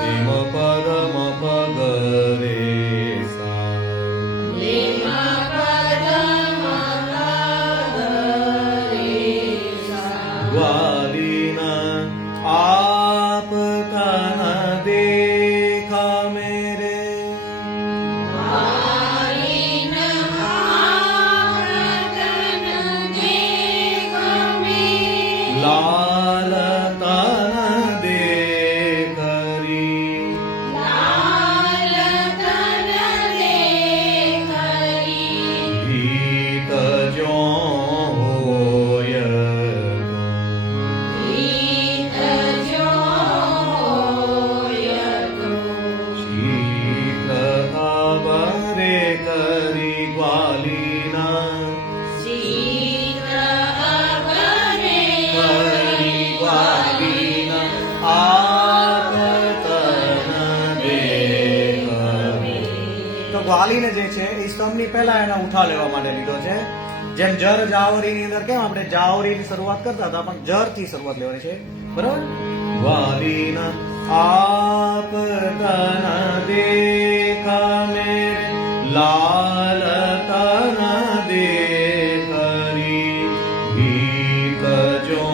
રે મ પદ મ પદ રે સા ग्वालीन आप तन देखा मेरे ग्वालीन વાલીને જે છે એ સ્તંભની પહેલા એના ઉઠા લેવા માટે લીધો છે. જેમ જર જાવરીની અંદર કેમ આપણે જાવરીની શરૂઆત કરતા હતા પણ જર થી શરૂઆત લેવાની છે, બરાબર. વાલીના આપ તન દેખા મેરે લાલ તન દેખરી ભીત જો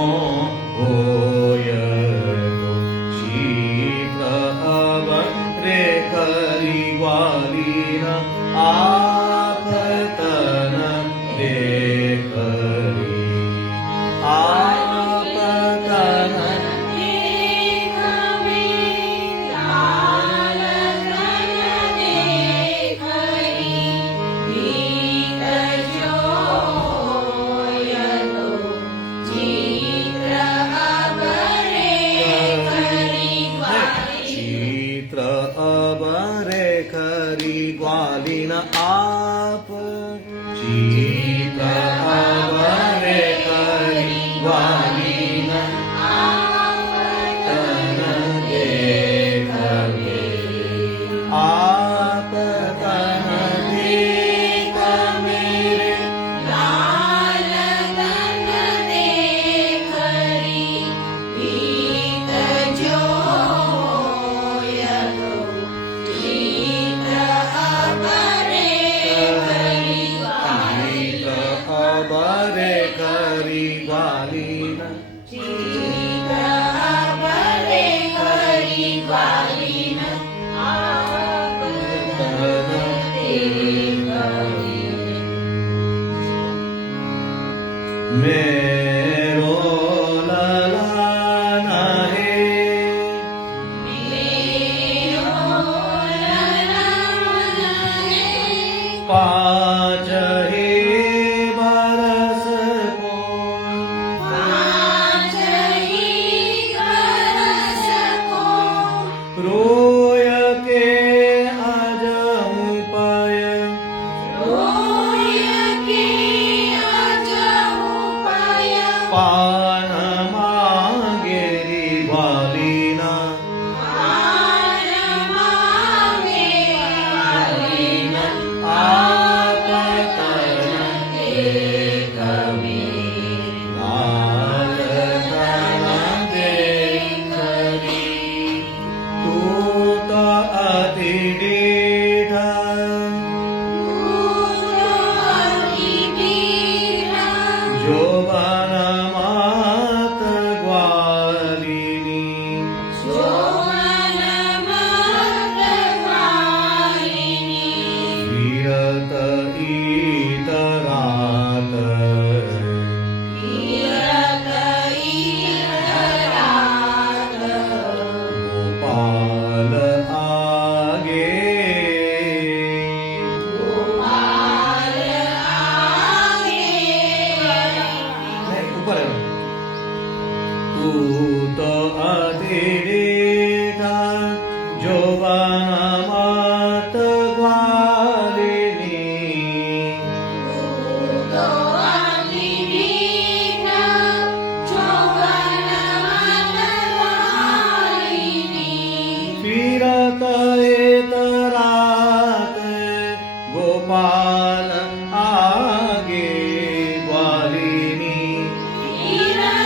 હોય તો શીઘ્ર અવરે કરી વાલીના આપ તન દેખરી આપ તન ચિત્ર અબરે ખરી ગ્વાલીના આપ ચિત્ર અબરે ખરી ગ્વાલીના તન દેખવે આપ તન દેખવે રે અબરે ખરી ગ્વાલીના मेरो ललाना है पाँच ही बरस को रोय के अजहूं पाय पान मांगेरी वालीना आप तन देखवे लाल तन देखरी तू तो अति डीठा जोबन मात ग्वालिनी विरत ईतरात गोपाल आगे नहीं, ऊपर है तू तो अतिरेखा जोबाना मात ग्वालिनी फिरत एतरात गोपाल आगे ग्वालिनी ीरा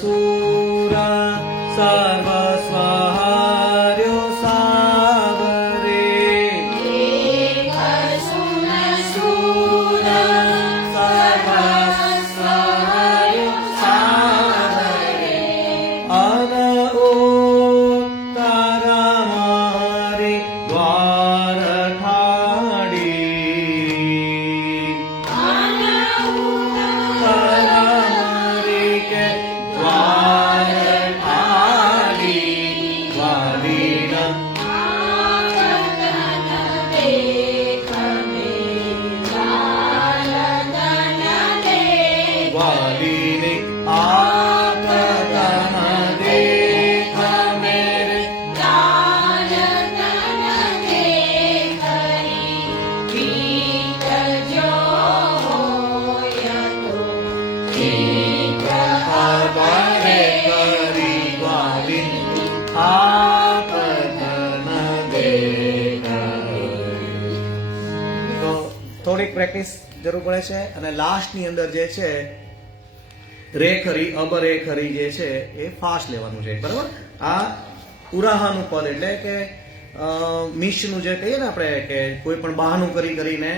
સુર સર્વસ્વહાર્યો સાગરે એક સુન સુર સર્વસ્વહાર્યો સાગરે અન ઉત્તરા મારે દ્વાર ઠાડી તારા મારે કે દ્વાર ઠાડી વાલીના વાલીને આગતન દેખ મેરે અવરે કરી વાલી આગતન દેખ. તો થોડીક પ્રેક્ટિસ જરૂર પડે છે અને લાસ્ટની અંદર જે છે રે ખરી અબરે ખરી જે છે એ ફાસ્ટ લેવાનું છે, બરાબર. આ ઉરાહાનું પદ એટલે કે મિશનું જે કહીએ ને આપણે કે કોઈ પણ બહાનું કરીને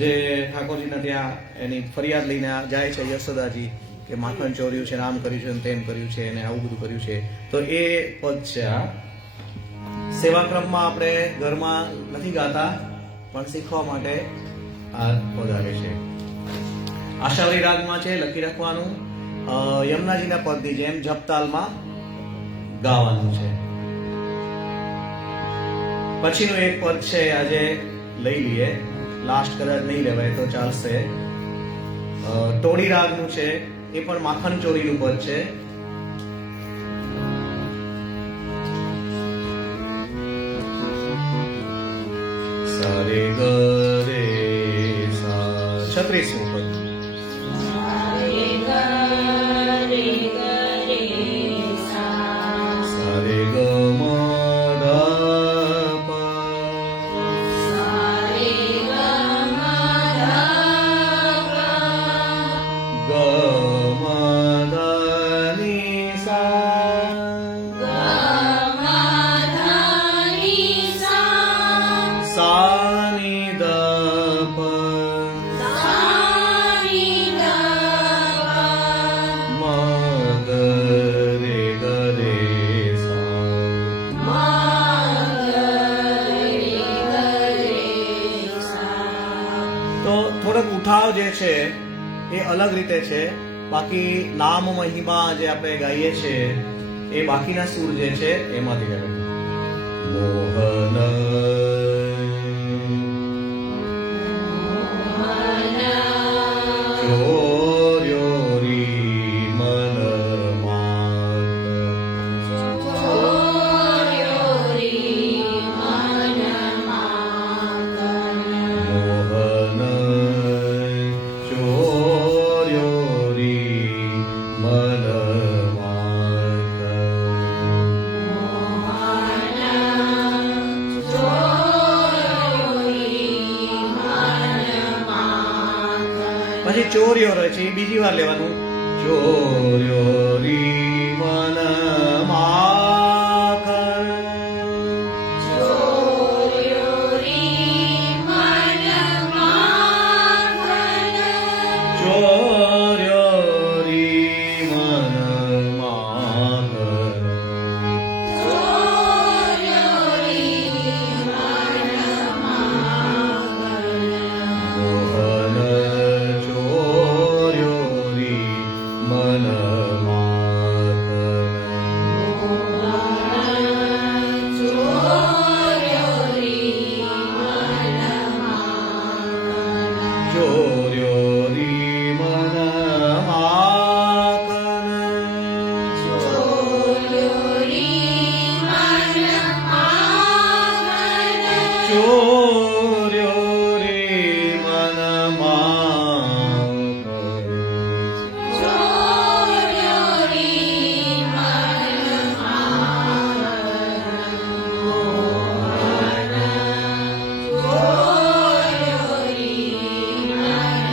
જે ઠાકોરજીના ત્યાં એની ફરિયાદ લઈને જાય છે યશોદાજી કે માખણ ચોર્યું છે, આમ કર્યું છે, તેમ કર્યું છે અને આવું બધું કર્યું છે, તો એ પદ છે. આ સેવાક્રમમાં આપણે ઘરમાં નથી ગાતા પણ શીખવા માટે આ પદ આવે છે. આશાવરી રાગમાં છે, લખી રાખવાનું. યમુનાજીના પદની જેમ જપતાલમાં ગાવાનું છે. પછીનું એક પદ છે આજે લઈ લઈએ, લાસ્ટ કદાચ નહીં લેવાય તો ચાલશે. ટોડી રાગનું છે, એ પણ માખણ ચોરીનું પદ છે. સારે ગ રે સા 36મું પદ. સારે ગ મ ધ પ ગ મ ધ ની સા સા ની દ પ મ ગ રે ગ રે સા. તો થોડોક ઉઠાવ જે છે એ અલગ રીતે છે, બાકી નામ મહિમા જે આપણે ગાઈએ છીએ એ બાકીના સૂર જે છે એમાંથી ગાય. મોહન ચોર્યો રી મન મોહન ચોર્યો રી મન પછી ચોર્યો રહે છે, એ બીજી વાર લેવાનું. ચોર્યો રી મન ચોર્યો રી મન મોહન ચોર્યો રી મન ચોર્યો રી મન ચોર્યો રી મન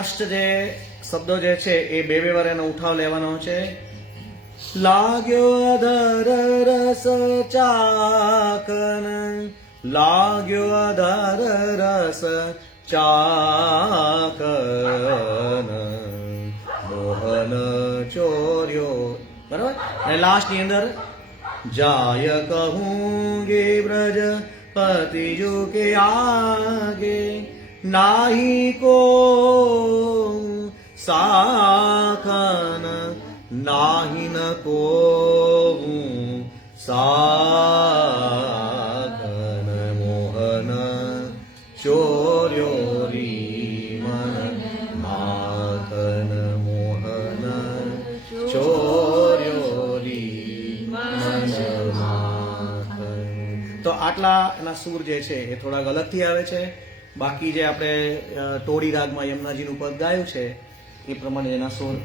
લાસ્ટ જે શબ્દો જે છે એ બે વાર એનો ઉઠાવ લેવાનો છે. લાગ્યો અધર રસ ચાકન, લાગ્યો અધર રસ ચાકન, મોહન ચોર્યો. બરાબર. અને લાસ્ટ ની અંદર જાય કહુંગે બ્રજ પતિજુ કે આગે, નાહી કો સાખન, નાહી ન કો સાખન, મોહન ચોર્યો રી મન માખન, મોહન ચોર્યો રી મન માખન. તો આટલા એના સૂર જે છે એ થોડાક અલગથી આવે છે. બાકી જે આપણે ટોળી રાગમાં યમુનાજીનું પદ ગાયું છે એ પ્રમાણે એના સૂર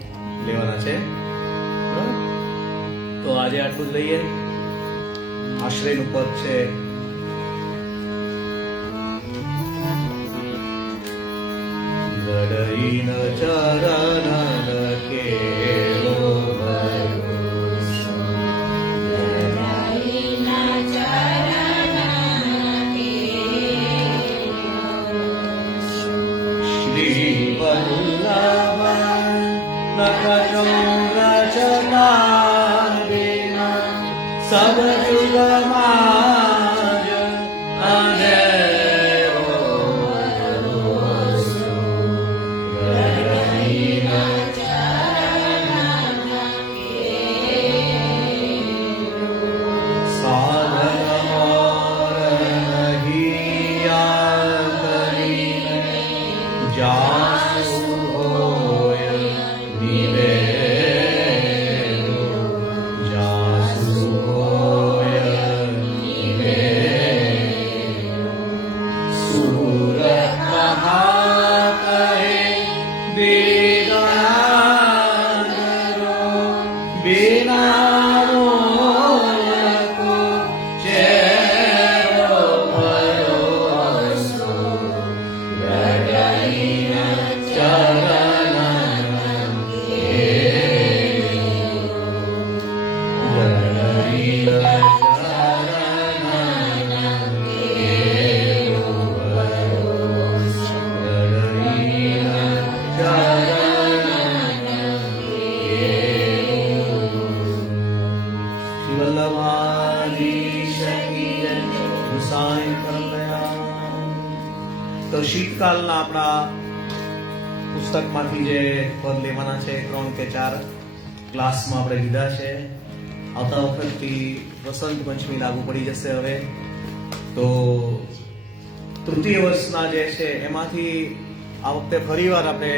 લેવાના છે. બરાબર? તો આજે આટલું જ લઈએ. આશ્રયનું પદ છે ગડઈન ચરણ કેલો ભરોસો, ગડઈના ચરણ કેલો. શ્રી વલ્લભ નખચોર ચકારેન, સબ યુગમાં જ અંધેરો ભરોસો. ગડઈના સાધન મોર નહીં કરીને, જાસુ હોય નિવેરો, જાસુ હોય નિવેરો. સુર કહા કહે બેદાનરો, બેનાનો કો ચેરો ભરોસો. ગડઈના ચરણ કેલો, ગડઈના ચરણ કેલો ભરોસો. ગડઈના ચરણ કેલો. શ્રી વલ્લભાધીશ કી જય. ગુસાઈ પરમદયાળ. તો શીતકાલના આપણા પુસ્તકમાંથી જે પદ લેવાના છે 3 કે 4 ક્લાસમાં આપણે લીધા છે. આવતા વખતથી વસંત પંચમી લાગુ પડી જશે. હવે તો તૃતીય વર્ષના જે છે એમાંથી આ વખતે ફરીવાર આપણે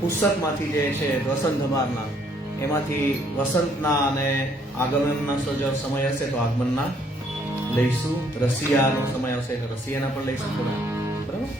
પુસ્તકમાંથી જે છે વસંત ધમારના એમાંથી વસંતના અને આગમનના સમય હશે તો આગમનના લઈશું. રસિયાનો સમય આવશે એટલે રસિયાના પણ લઈશું થોડા. બરાબર.